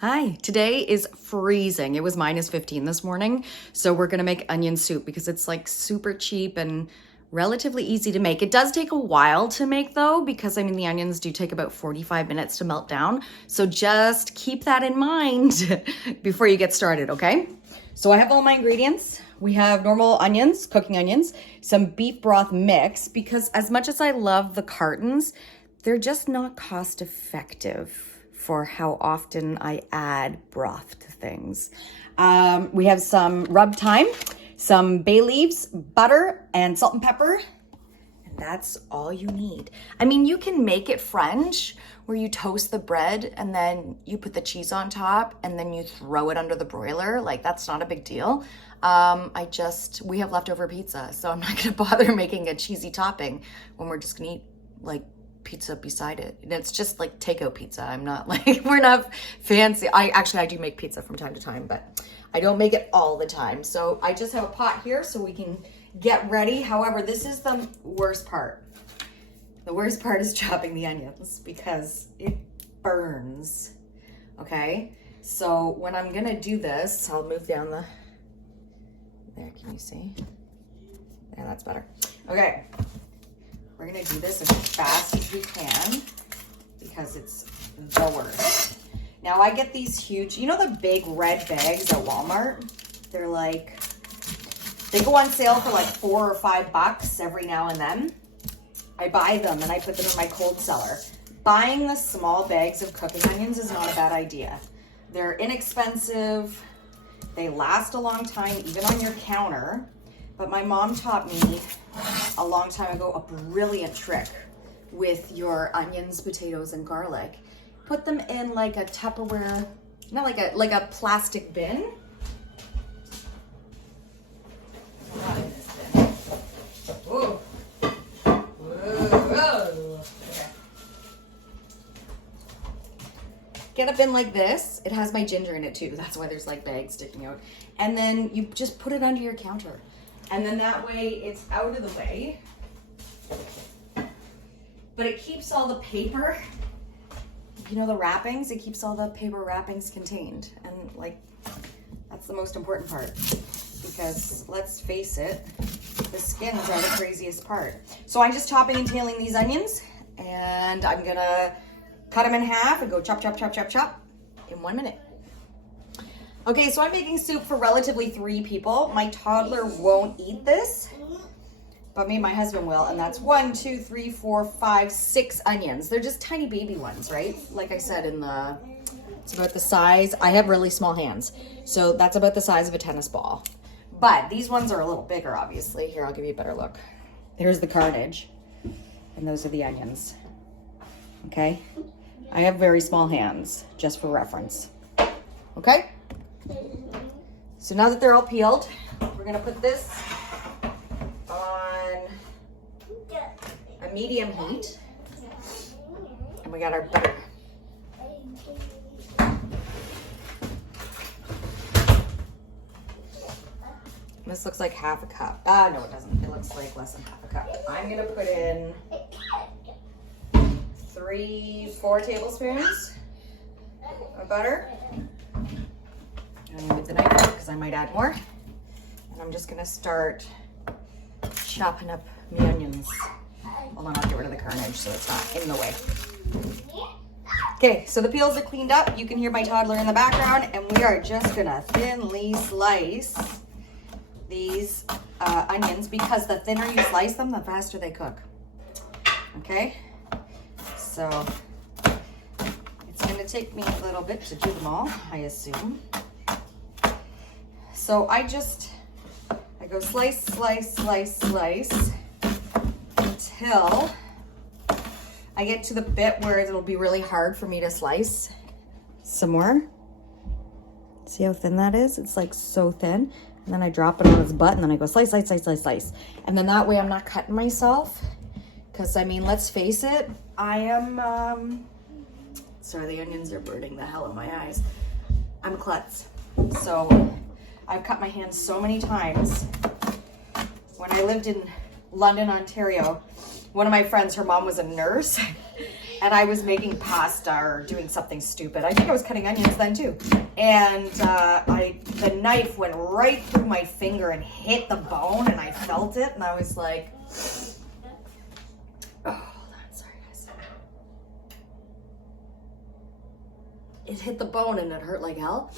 Hi, today is freezing. It was -15 this morning. So we're gonna make onion soup because it's like super cheap and relatively easy to make. It does take a while to make though, because I mean, the onions do take about 45 minutes to melt down. So just keep that in mind before you get started, okay? So I have all my ingredients. We have normal onions, cooking onions, some beef broth mix, because as much as I love the cartons, they're just not cost effective for how often I add broth to things. We have some rubbed thyme, some bay leaves, butter, and salt and pepper. And that's all you need. I mean, you can make it French, where you toast the bread and then you put the cheese on top and then you throw it under the broiler. Like, that's not a big deal. We have leftover pizza, so I'm not gonna bother making a cheesy topping when we're just gonna eat like pizza beside it. And it's just like takeout pizza. I'm not like, we're not fancy. I do make pizza from time to time, but I don't make it all the time. So I just have a pot here so we can get ready. However, this is the worst part. The worst part is chopping the onions because it burns. Okay. So when I'm gonna do this, I'll move down there, can you see? Yeah, that's better. Okay. We're gonna do this as fast as we can because it's the worst. Now I get these huge, you know the big red bags at Walmart? They're like, they go on sale for like $4 or $5 every now and then. I buy them and I put them in my cold cellar. Buying the small bags of cooking onions is not a bad idea. They're inexpensive. They last a long time, even on your counter. But my mom taught me a long time ago a brilliant trick with your onions, potatoes, and garlic. Put them in like a Tupperware, not like a plastic bin. Not in this bin. Whoa. Whoa. Okay. Get a bin like this. It has my ginger in it too. That's why there's like bags sticking out. And then you just put it under your counter. And then that way it's out of the way, but it keeps all the paper, you know, the wrappings, it keeps all the paper wrappings contained. And like, that's the most important part, because let's face it, the skins are the craziest part. So I'm just chopping and tailing these onions, and I'm gonna cut them in half and go chop, chop, chop, chop, chop in 1 minute. Okay, so I'm making soup for relatively 3 people. My toddler won't eat this, but me and my husband will. And that's 1, 2, 3, 4, 5, 6 onions. They're just tiny baby ones, right? Like I said, it's about the size. I have really small hands, so that's about the size of a tennis ball. But these ones are a little bigger, obviously. Here, I'll give you a better look. There's the carnage, and those are the onions. Okay? I have very small hands, just for reference. Okay? So now that they're all peeled, we're gonna put this on a medium heat. And we got our butter. This looks like half a cup. No, it doesn't. It looks like less than half a cup. I'm gonna put in 4 tablespoons of butter. And with the knife out because I might add more. And I'm just gonna start chopping up the onions. Hold on, I'll get rid of the carnage so it's not in the way. Okay, so the peels are cleaned up. You can hear my toddler in the background, and we are just gonna thinly slice these onions, because the thinner you slice them, the faster they cook. Okay, so it's gonna take me a little bit to do them all, I assume. So I go slice, slice, slice, slice until I get to the bit where it'll be really hard for me to slice some more. See how thin that is? It's like so thin. And then I drop it on its butt, and then I go slice, slice, slice, slice, slice. And then that way I'm not cutting myself. Because, I mean, let's face it, I am, sorry, the onions are burning the hell in my eyes. I'm a klutz. So I've cut my hands so many times. When I lived in London, Ontario, one of my friends, her mom was a nurse, and I was making pasta or doing something stupid. I think I was cutting onions then too. And the knife went right through my finger and hit the bone, and I felt it, and I was like, oh, hold on, sorry guys. It hit the bone and it hurt like hell.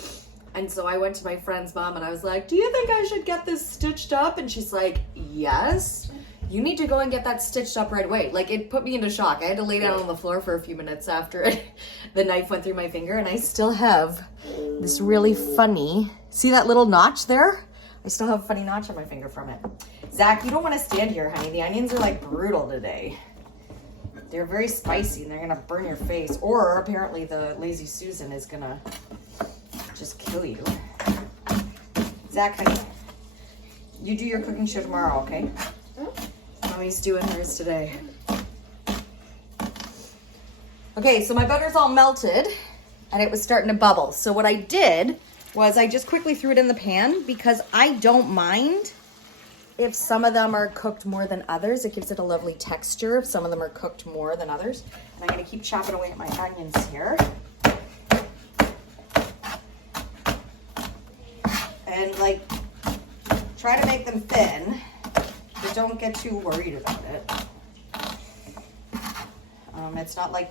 And so I went to my friend's mom and I was like, do you think I should get this stitched up? And she's like, yes, you need to go and get that stitched up right away. Like, it put me into shock. I had to lay down on the floor for a few minutes after the knife went through my finger, and I still have this really funny, see that little notch there? I still have a funny notch on my finger from it. Zach, you don't want to stand here, honey. The onions are like brutal today. They're very spicy and they're gonna burn your face. Or apparently the Lazy Susan is gonna just kill you. Zach, honey, you do your cooking show tomorrow, okay? Mommy's doing hers today. Okay, so my butter's all melted and it was starting to bubble. So what I did was I just quickly threw it in the pan because I don't mind if some of them are cooked more than others. It gives it a lovely texture if some of them are cooked more than others. And I'm gonna keep chopping away at my onions here. And like, try to make them thin, but don't get too worried about it. It's not like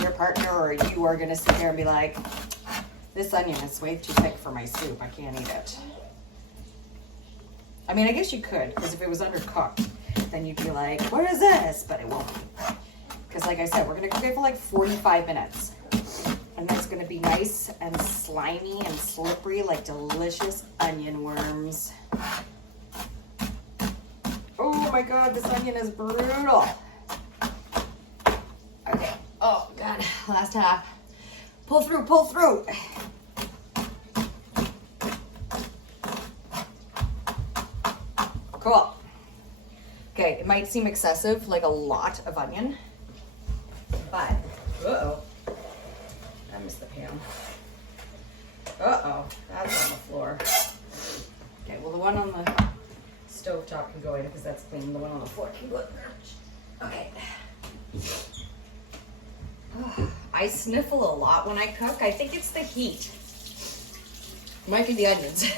your partner or you are gonna sit there and be like, this onion is way too thick for my soup, I can't eat it. I mean, I guess you could, because if it was undercooked, then you'd be like, what is this? But it won't be. Because like I said, we're gonna cook it for like 45 minutes. And that's gonna be nice and slimy and slippery like delicious onion worms. Oh my God, this onion is brutal. Okay, oh God, last half. Pull through, pull through. Cool. Okay, it might seem excessive, like a lot of onion, but, uh-oh. I missed the pan. Uh-oh, that's on the floor. Okay, well the one on the stovetop can go in because that's clean. The one on the floor can go in there. Okay. Oh, I sniffle a lot when I cook. I think it's the heat. It might be the onions.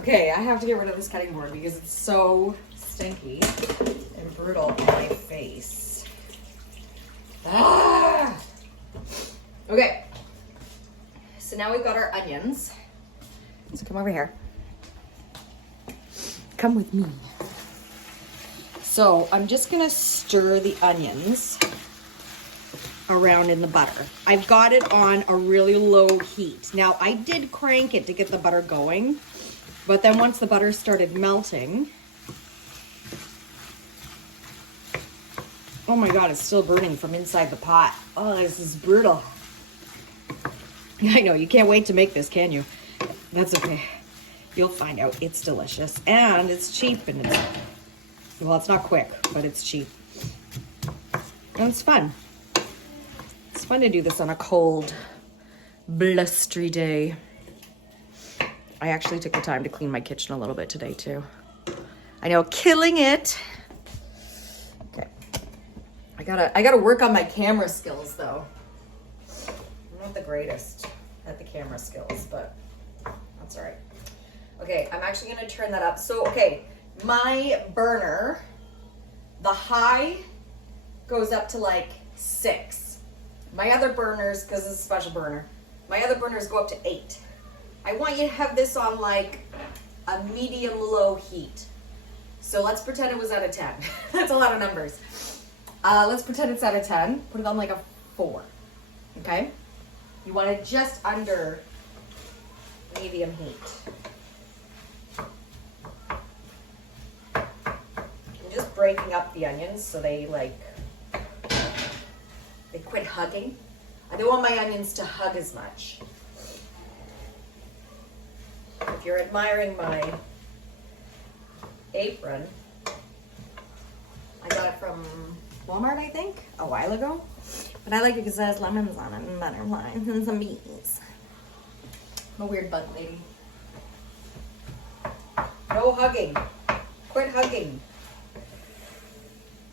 Okay, I have to get rid of this cutting board because it's so stinky and brutal on my face. Ah! Okay, so now we've got our onions. So come over here. Come with me. So I'm just gonna stir the onions around in the butter. I've got it on a really low heat. Now I did crank it to get the butter going, but then once the butter started melting, oh my God, it's still burning from inside the pot. Oh, this is brutal. I know, you can't wait to make this, can you? That's okay. You'll find out. It's delicious. And it's cheap and it's, well, it's not quick, but it's cheap. And it's fun. It's fun to do this on a cold, blustery day. I actually took the time to clean my kitchen a little bit today too. I know, killing it. Okay. I gotta work on my camera skills though. I'm not the greatest at the camera skills, but that's all right. Okay, I'm actually gonna turn that up. So, okay, my burner, the high goes up to like 6. My other burners, because it's a special burner, my other burners go up to 8. I want you to have this on like a medium low heat. So let's pretend it was at a 10. That's a lot of numbers. Let's pretend it's at a 10. Put it on like a 4, okay? You want it just under medium heat. I'm just breaking up the onions so they quit hugging. I don't want my onions to hug as much. If you're admiring my apron, I got it from Walmart, I think, a while ago. But I like it because it has lemons on it and butterflies and some bees. I'm a weird bug lady. No hugging. Quit hugging.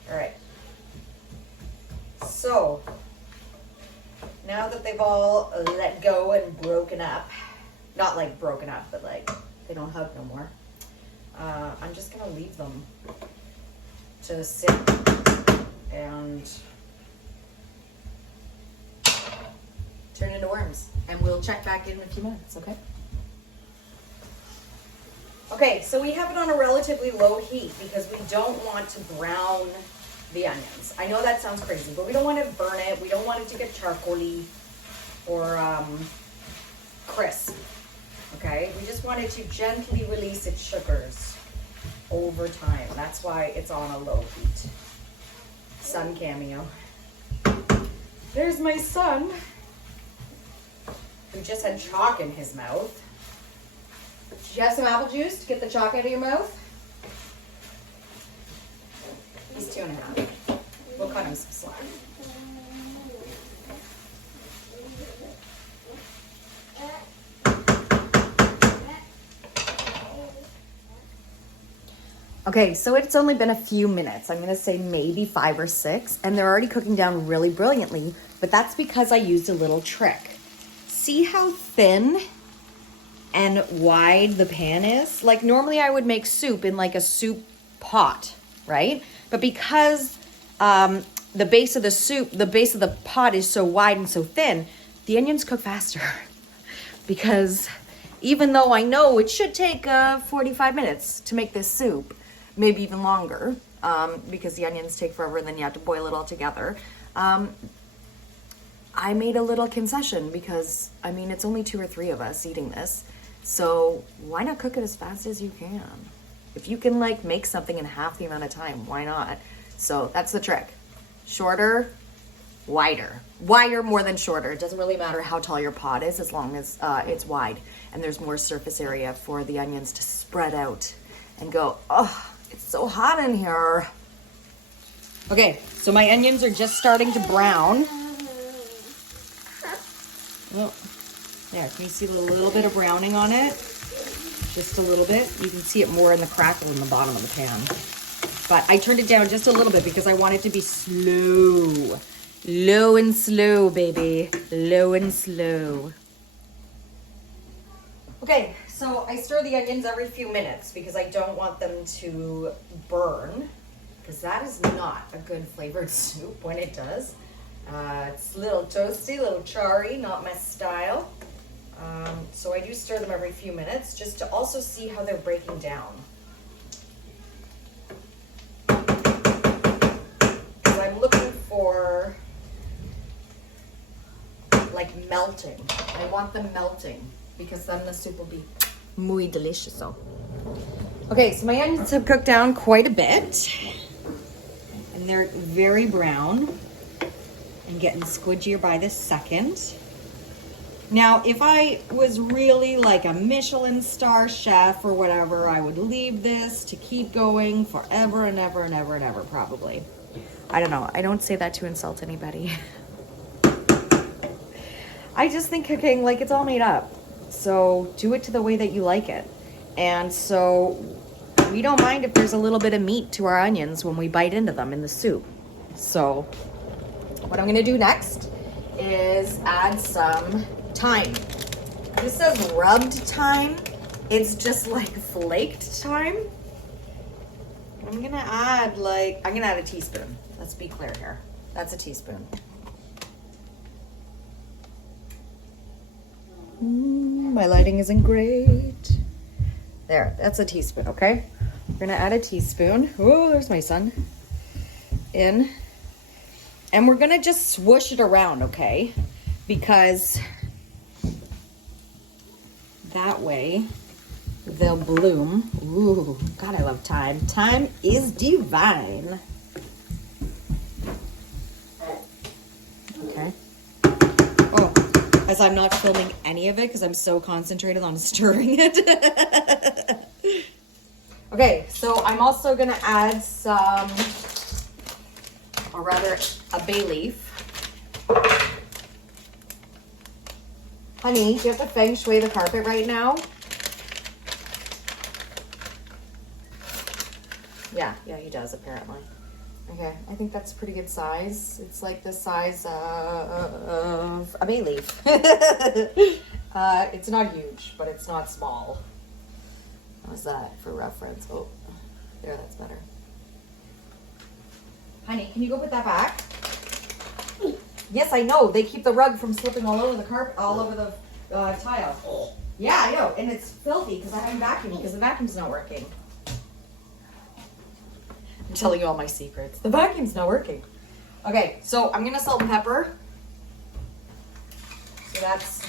All right. So now that they've all let go and broken up, not like broken up, but like they don't hug no more, I'm just gonna leave them to sit and turn into worms. And we'll check back in a few minutes, okay? Okay, so we have it on a relatively low heat because we don't want to brown the onions. I know that sounds crazy, but we don't want to burn it. We don't want it to get charcoaly or crisp, okay? We just want it to gently release its sugars over time. That's why it's on a low heat. Sun cameo. There's my son, who just had chalk in his mouth. Did you have some apple juice to get the chalk out of your mouth? He's 2.5. We'll cut him some slack. Okay, so it's only been a few minutes. I'm gonna say maybe 5 or 6, and they're already cooking down really brilliantly, but that's because I used a little trick. See how thin and wide the pan is? Like normally I would make soup in like a soup pot, right? But because the base of the pot is so wide and so thin, the onions cook faster. Because even though I know it should take 45 minutes to make this soup, maybe even longer, because the onions take forever and then you have to boil it all together. I made a little concession because, I mean, it's only 2 or 3 of us eating this. So why not cook it as fast as you can? If you can like make something in half the amount of time, why not? So that's the trick. Shorter, wider. Wider more than shorter. It doesn't really matter how tall your pot is as long as it's wide and there's more surface area for the onions to spread out and go, oh, it's so hot in here. Okay, so my onions are just starting to brown. Oh, there, can you see a little bit of browning on it? Just a little bit. You can see it more in the crackle in the bottom of the pan. But I turned it down just a little bit because I want it to be slow. Low and slow, baby. Low and slow. Okay, so I stir the onions every few minutes because I don't want them to burn, because that is not a good flavored soup when it does. It's a little toasty, a little charry, not my style. So I do stir them every few minutes just to also see how they're breaking down. Because I'm looking for like melting. I want them melting because then the soup will be muy delicioso. Okay, so my onions have cooked down quite a bit and they're very brown and getting squidgier by the second. Now, if I was really like a Michelin star chef or whatever, I would leave this to keep going forever and ever and ever and ever, probably. I don't know. I don't say that to insult anybody. I just think cooking, like, it's all made up. So do it to the way that you like it. And so we don't mind if there's a little bit of meat to our onions when we bite into them in the soup. So what I'm gonna do next is add some thyme. This says rubbed thyme. It's just like flaked thyme. I'm gonna add a teaspoon. Let's be clear here. That's a teaspoon. My lighting isn't great. There, that's a teaspoon, okay? We're gonna add a teaspoon. Oh, there's my son. In. And we're gonna just swoosh it around, okay? Because that way they'll bloom. Ooh, God, I love thyme. Thyme is divine. Okay. Oh, as I'm not filming any of it because I'm so concentrated on stirring it. Okay, so I'm also gonna add some, or rather a bay leaf. Honey, do you have to feng shui the carpet right now? Yeah, he does apparently. Okay, I think that's a pretty good size. It's like the size of a bay leaf. It's not huge, but it's not small. How's that for reference? Oh, there, that's better. Honey, can you go put that back? Yes, I know. They keep the rug from slipping all over the carpet, all over the tile. Yeah, I know. And it's filthy because I haven't vacuumed because the vacuum's not working. I'm telling you all my secrets. The vacuum's not working. Okay, so I'm going to salt and pepper. So that's...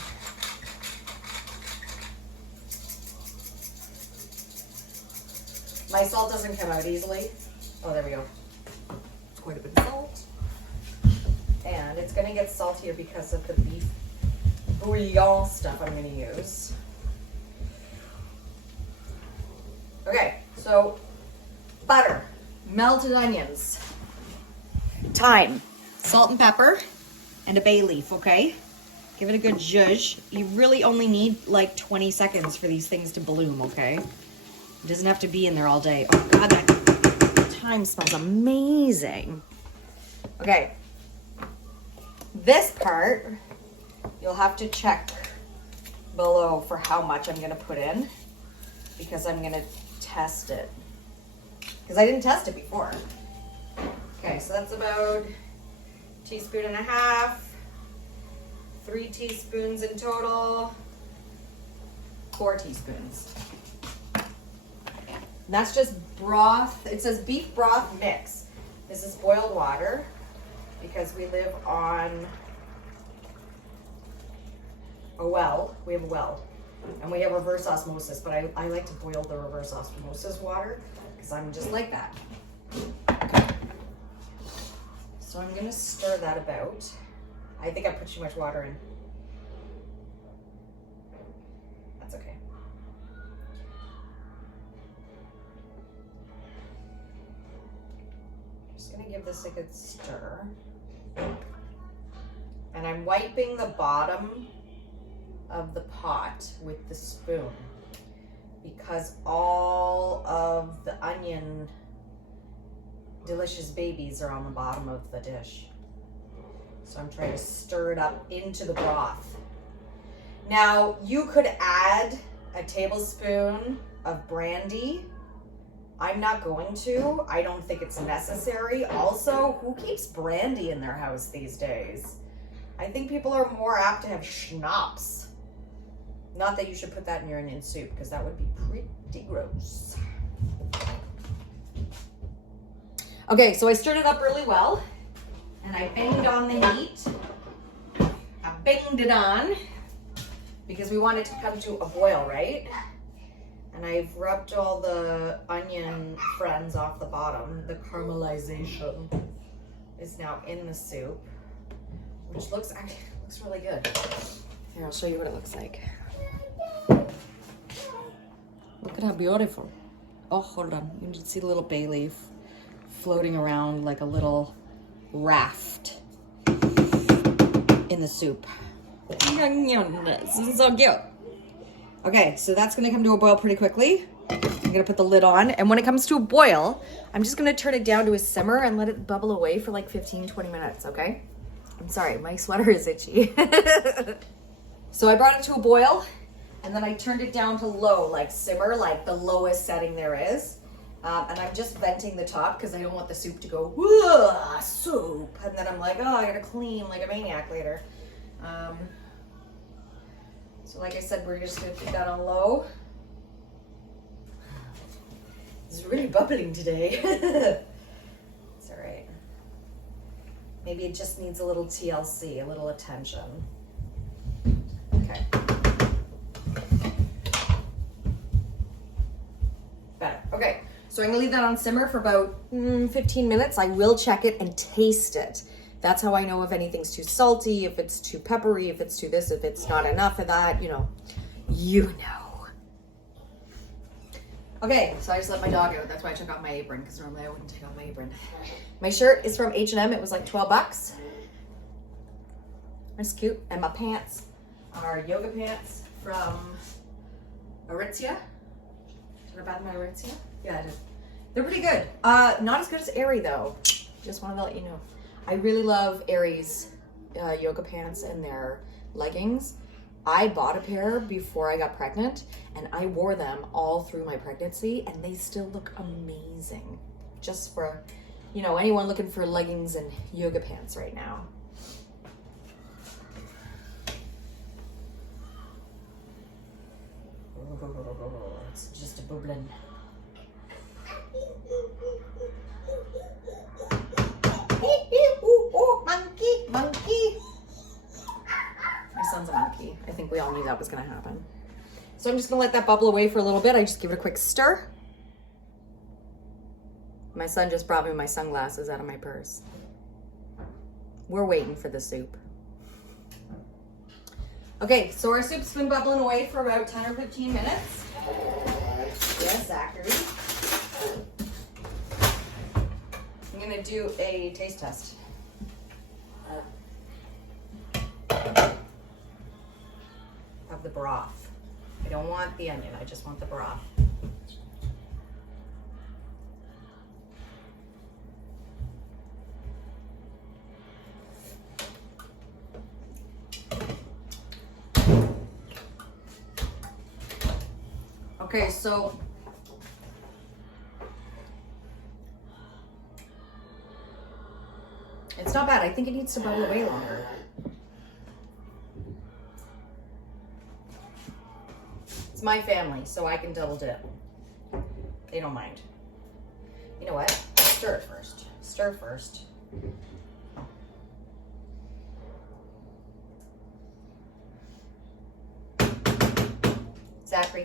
My salt doesn't come out easily. Oh, there we go. It's quite a bit of salt. And it's going to get saltier because of the beef bouillon stuff I'm going to use. Okay, so butter, melted onions, thyme, salt and pepper, and a bay leaf, okay? Give it a good zhuzh. You really only need like 20 seconds for these things to bloom, okay? It doesn't have to be in there all day. Oh God, that thyme smells amazing. Okay. This part, you'll have to check below for how much I'm gonna put in because I'm gonna test it. Because I didn't test it before. Okay, so that's about 1.5 teaspoons, 3 teaspoons in total, 4 teaspoons. And that's just broth. It says beef broth mix. This is boiled water because we live on a well. We have a well. And we have reverse osmosis, but I like to boil the reverse osmosis water because I'm just like that. So I'm going to stir that about. I think I put too much water in. That's okay. Just going to give this a good stir. And I'm wiping the bottom of the pot with the spoon because all of the onion delicious babies are on the bottom of the dish. So I'm trying to stir it up into the broth. Now you could add a tablespoon of brandy. I'm not going to. I don't think it's necessary. Also, who keeps brandy in their house these days? I think people are more apt to have schnapps. Not that you should put that in your onion soup because that would be pretty gross. Okay, so I stirred it up really well and I banged on the heat. I banged it on because we want it to come to a boil, right? And I've rubbed all the onion friends off the bottom. The caramelization is now in the soup, which looks really good. Here, I'll show you what it looks like. Look at how beautiful. Oh, hold on. You can see the little bay leaf floating around like a little raft in the soup. This is so cute. Okay, so that's gonna come to a boil pretty quickly. I'm gonna put the lid on, and when it comes to a boil, I'm just gonna turn it down to a simmer and let it bubble away for like 15-20 minutes, okay? I'm sorry, my sweater is itchy. So I brought it to a boil, and then I turned it down to low, like simmer, like the lowest setting there is. And I'm just venting the top because I don't want the soup to go, whoa, soup. And then I'm like, oh, I gotta clean like a maniac later. So like I said, we're just gonna keep that on low. It's really bubbling today. It's all right. Maybe it just needs a little TLC, a little attention. Okay. Better. Okay. So I'm gonna leave that on simmer for about 15 minutes. I will check it and taste it. That's how I know if anything's too salty, if it's too peppery, if it's too this, if it's not enough of that, you know. Okay, so I just let my dog out. That's why I took off my apron, because normally I wouldn't take off my apron. My shirt is from H&M. It was like 12 bucks. It's cute. And my pants are yoga pants from Aritzia. Did I buy my Aritzia? Yeah, I did. They're pretty good. Not as good as Aerie though. Just wanted to let you know. I really love Aerie's yoga pants and their leggings. I bought a pair before I got pregnant, and I wore them all through my pregnancy, and they still look amazing. Just for, you know, anyone looking for leggings and yoga pants right now. Oh, it's just a bubbling. Monkey, monkey. My son's a monkey. I think we all knew that was gonna happen. So I'm just gonna let that bubble away for a little bit. I just give it a quick stir. My son just brought me my sunglasses out of my purse. We're waiting for the soup. Okay, so our soup's been bubbling away for about 10 or 15 minutes. Yes, Zachary. I'm gonna do a taste test. Of the broth. I don't want the onion, I just want the broth. Okay, so it's not bad. I think it needs to bubble away longer. It's my family, so I can double dip. They don't mind. You know what? Stir it first. Stir first. Zachary,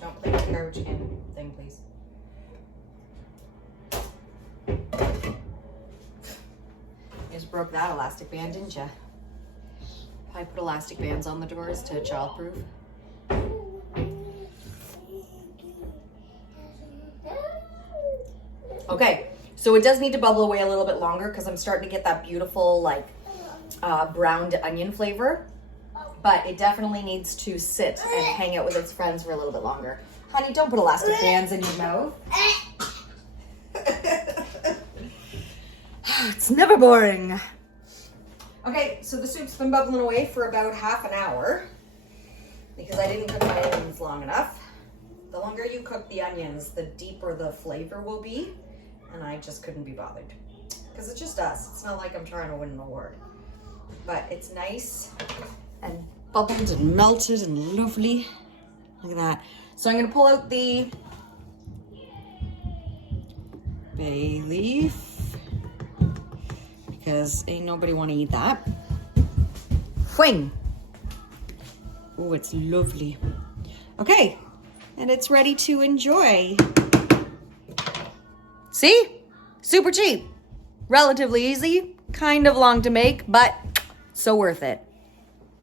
don't play with the garbage can thing, please. You just broke that elastic band, didn't you? I put elastic bands on the doors to childproof. Okay, so it does need to bubble away a little bit longer because I'm starting to get that beautiful like browned onion flavor. But it definitely needs to sit and hang out with its friends for a little bit longer. Honey, don't put elastic bands in your mouth. It's never boring. Okay, so the soup's been bubbling away for about half an hour because I didn't cook my onions long enough. The longer you cook the onions, the deeper the flavor will be, and I just couldn't be bothered. Because it's just us. It's not like I'm trying to win an award. But it's nice and bubbled and melted and lovely. Look at that. So I'm gonna pull out the bay leaf because ain't nobody wanna eat that. Whing. Oh, it's lovely. Okay, and it's ready to enjoy. See? Super cheap. Relatively easy, kind of long to make, but so worth it.